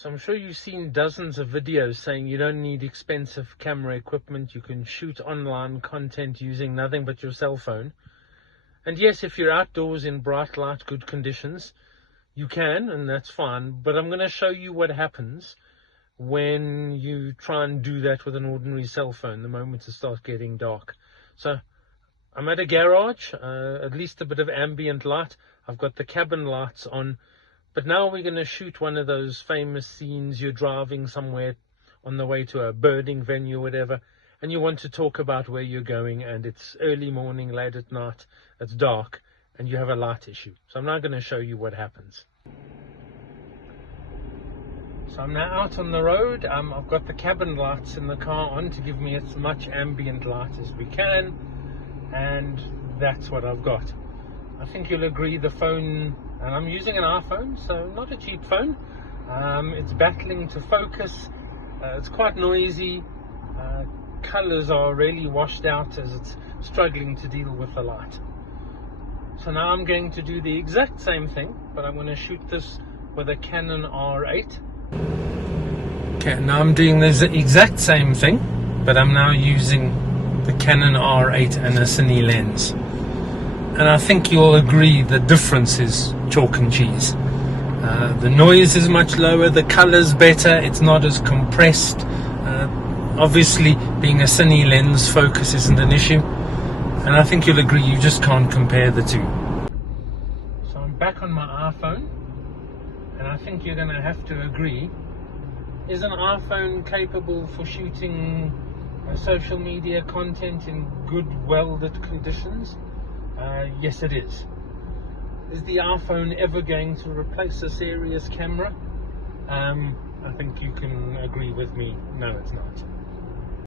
So I'm sure you've seen dozens of videos saying you don't need expensive camera equipment. You can shoot online content using nothing but your cell phone. And yes, if you're outdoors in bright light, good conditions, you can, and that's fine. But I'm going to show you what happens when you try and do that with an ordinary cell phone the moment it starts getting dark. So I'm at a garage, at least a bit of ambient light. I've got the cabin lights on. But now we're going to shoot one of those famous scenes. You're driving somewhere on the way to a birding venue or whatever, and you want to talk about where you're going, and it's early morning, late at night, it's dark, and you have a light issue. So I'm now going to show you what happens. So I'm now out on the road. I've got the cabin lights in the car on to give me as much ambient light as we can, and that's what I've got. I think you'll agree the phone, and I'm using an iPhone, so not a cheap phone. It's battling to focus. It's quite noisy. Colors are really washed out as it's struggling to deal with the light. So now I'm going to do the exact same thing, but I'm going to shoot this with a Canon R8. Okay, now I'm doing the exact same thing, but I'm now using the Canon R8 and a cine lens. And I think you'll agree the difference is chalk and cheese. The noise is much lower, the color's better, it's not as compressed. Obviously, being a cine lens, focus isn't an issue. And I think you'll agree you just can't compare the two. So I'm back on my iPhone, and I think you're going to have to agree. Is an iPhone capable for shooting social media content in good, well-lit conditions? Yes, it is. Is the iPhone ever going to replace a serious camera? I think you can agree with me, no, it's not.